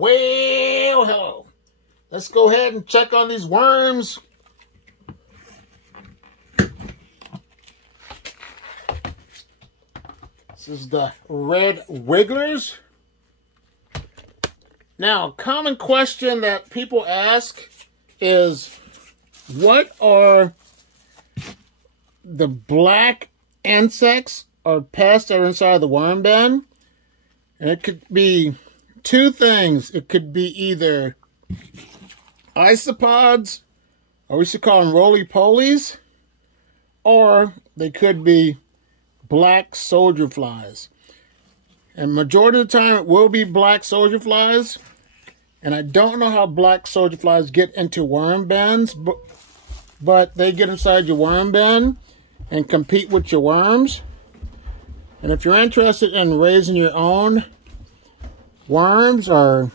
Well, hello. Let's go ahead and check on these worms. This is the red wigglers. Now, a common question that people ask is, what are the black insects or pests that are inside the worm bin? And it could be two things. It could be either isopods, or we should call them roly-polies, or they could be black soldier flies. And majority of the time it will be black soldier flies. And I don't know how black soldier flies get into worm bins, but they get inside your worm bin and compete with your worms. And if you're interested in raising your own worms or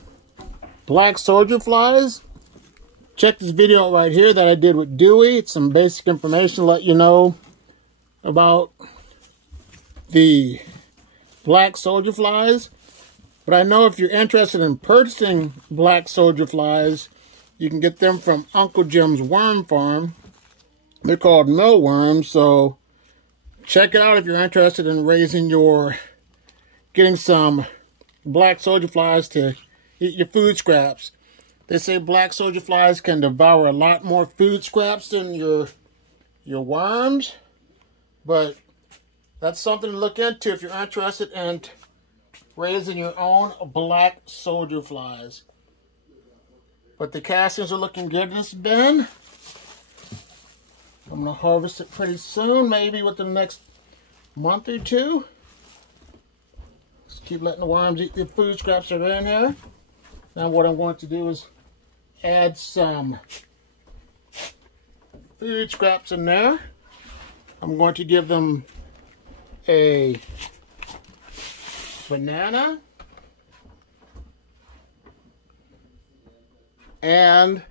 black soldier flies, check this video out right here that I did with Dewey. It's some basic information to let you know about the black soldier flies. But I know if you're interested in purchasing black soldier flies, you can get them from Uncle Jim's Worm Farm. They're called millworms, so check it out if you're interested in getting some black soldier flies to eat your food scraps. They say black soldier flies can devour a lot more food scraps than your worms, but that's something to look into if you're interested in raising your own black soldier flies. But the castings are looking good in this bin. I'm going to harvest it pretty soon, maybe within the next month or two. Just keep letting the worms eat the food scraps that are in here. Now what I'm going to do is add some food scraps in there. I'm going to give them a banana and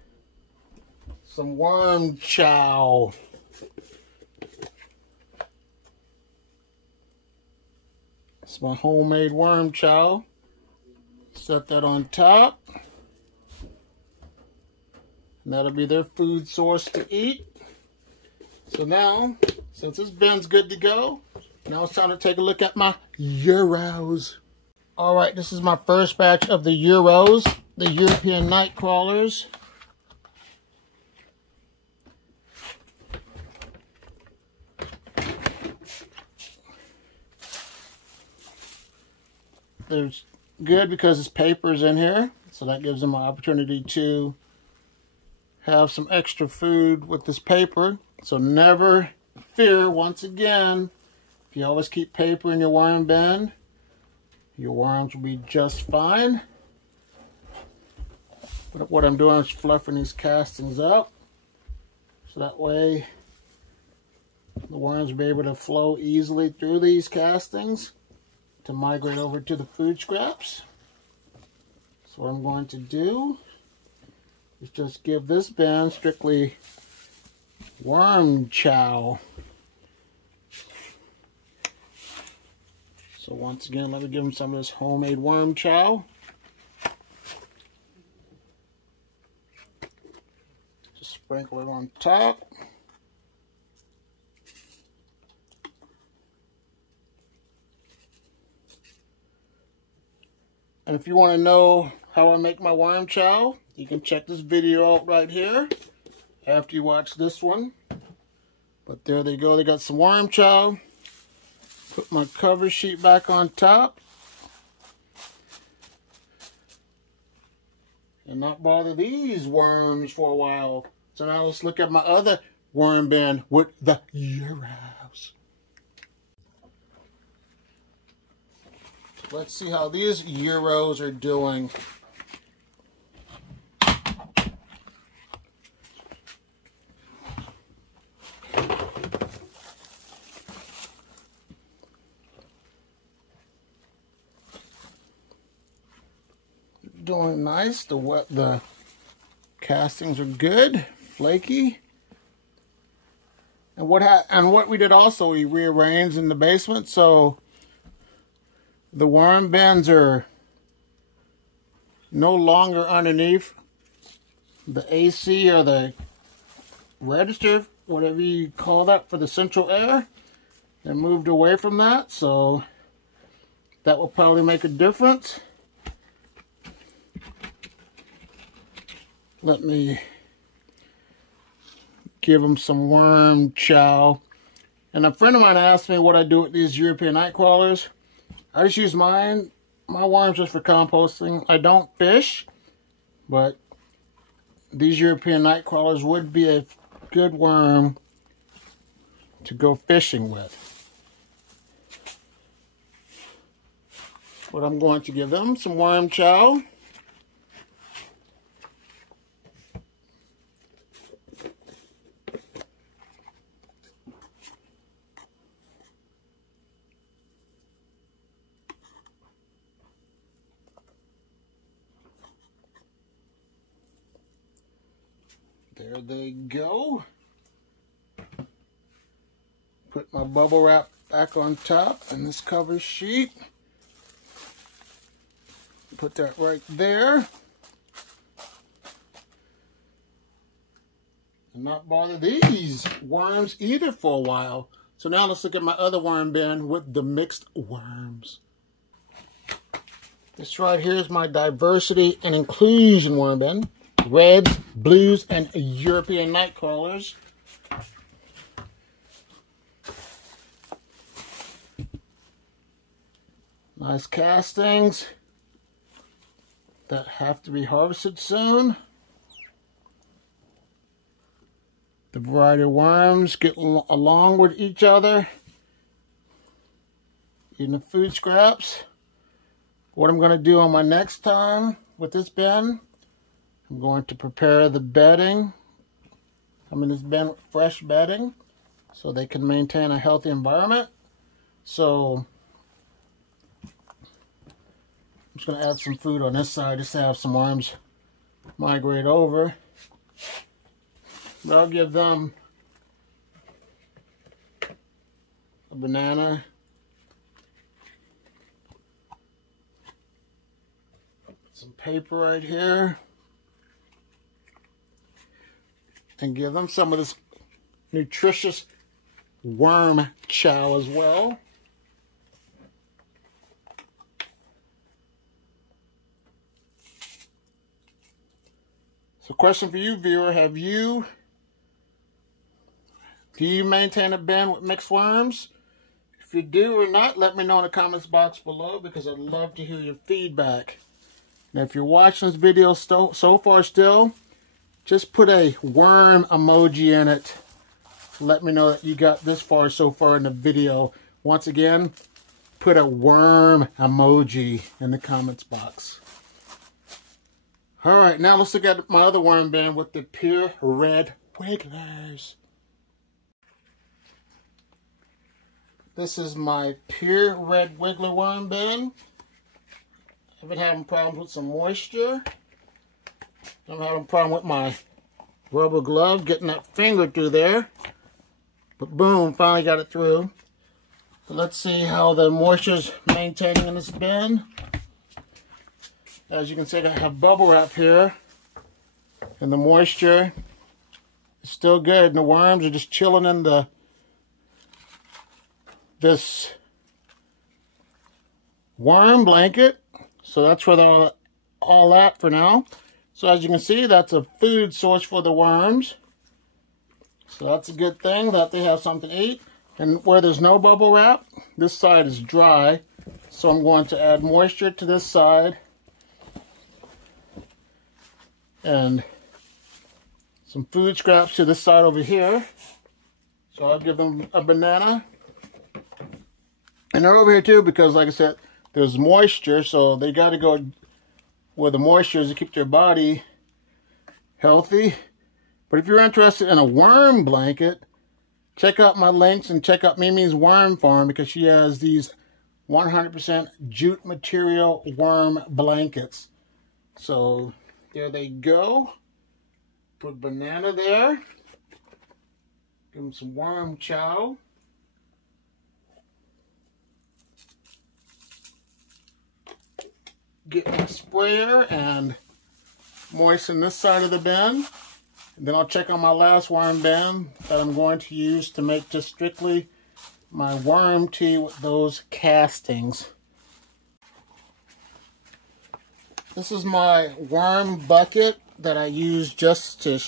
some worm chow. It's my homemade worm chow. Set that on top. And that'll be their food source to eat. So now, since this bin's good to go, now it's time to take a look at my Euros. Alright, this is my first batch of the Euros, the European night crawlers. They're good because this paper is in here, so that gives them an opportunity to have some extra food with this paper. So never fear, once again, if you always keep paper in your worm bin, your worms will be just fine. But what I'm doing is fluffing these castings up, so that way the worms will be able to flow easily through these castings to migrate over to the food scraps. So what I'm going to do is just give this bin strictly worm chow. So once again, let me give them some of this homemade worm chow. Just sprinkle it on top. And if you want to know how I make my worm chow, you can check this video out right here after you watch this one. But there they go. They got some worm chow. Put my cover sheet back on top. And not bother these worms for a while. So now let's look at my other worm bin with the Euros. Let's see how these Euros are doing. Doing nice. The castings are good, flaky. And what we did also, we rearranged in the basement, so the worm bins are no longer underneath the AC or the register, whatever you call that, for the central air. They moved away from that, so that will probably make a difference. Let me give them some worm chow. And a friend of mine asked me what I do with these European night crawlers. I just use my worms just for composting. I don't fish, but these European night crawlers would be a good worm to go fishing with. But I'm going to give them some worm chow. There they go. Put my bubble wrap back on top and this cover sheet. Put that right there. And not bother these worms either for a while. So now let's look at my other worm bin with the mixed worms. This right here is my diversity and inclusion worm bin. Reds, blues, and European night crawlers. Nice castings that have to be harvested soon. The variety of worms get along with each other. Eating the food scraps. What I'm going to do on my next time with this bin, I'm going to prepare the bedding. I'm in this bin with fresh bedding so they can maintain a healthy environment. So I'm just going to add some food on this side just to have some worms migrate over. But I'll give them a banana. Some paper right here. And give them some of this nutritious worm chow as well. So question for you, viewer, do you maintain a bin with mixed worms? If you do or not, let me know in the comments box below because I'd love to hear your feedback. Now if you're watching this video so far still, just put a worm emoji in it. Let me know that you got this far so far in the video. Once again, put a worm emoji in the comments box. Alright, now let's look at my other worm bin with the pure red wigglers. This is my pure red wiggler worm bin. I've been having problems with some moisture. I'm having a problem with my rubber glove getting that finger through there. But boom, finally got it through. So let's see how the moisture's maintaining in this bin. As you can see, I have bubble wrap here. And the moisture is still good. And the worms are just chilling in this worm blanket. So that's where they're all at for now. So as you can see, that's a food source for the worms. So that's a good thing that they have something to eat. And where there's no bubble wrap, this side is dry. So I'm going to add moisture to this side. And some food scraps to this side over here. So I'll give them a banana. And they're over here too because, like I said, there's moisture. So they got to go where the moisture is to keep their body healthy. But if you're interested in a worm blanket, check out my links and check out Mimi's Worm Farm because she has these 100% jute material worm blankets. So there they go. Put banana there. Give them some worm chow. get my sprayer and moisten this side of the bin. And then I'll check on my last worm bin that I'm going to use to make just strictly my worm tea with those castings. This is my worm bucket that I use just to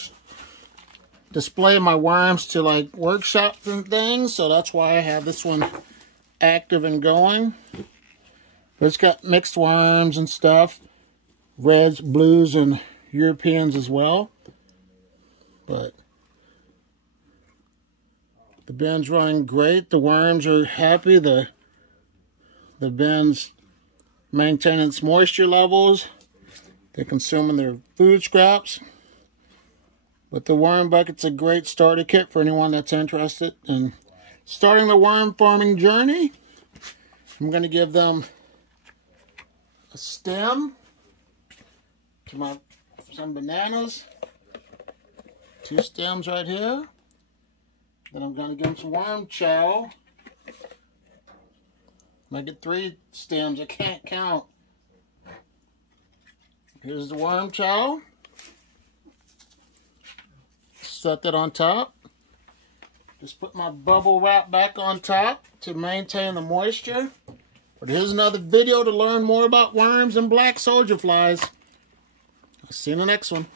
display my worms to like workshops and things. So that's why I have this one active and going. But it's got mixed worms and stuff. Reds, blues, and Europeans as well. But the bin's running great. The worms are happy. The bin's maintaining its moisture levels. They're consuming their food scraps. But the worm bucket's a great starter kit for anyone that's interested in starting the worm farming journey. I'm going to give them a stem to some bananas. 2 stems right here. Then I'm going to give them some worm chow. I get 3 stems. I can't count. Here's the worm chow. Set that on top. Just put my bubble wrap back on top to maintain the moisture. But here's another video to learn more about worms and black soldier flies. I'll see you in the next one.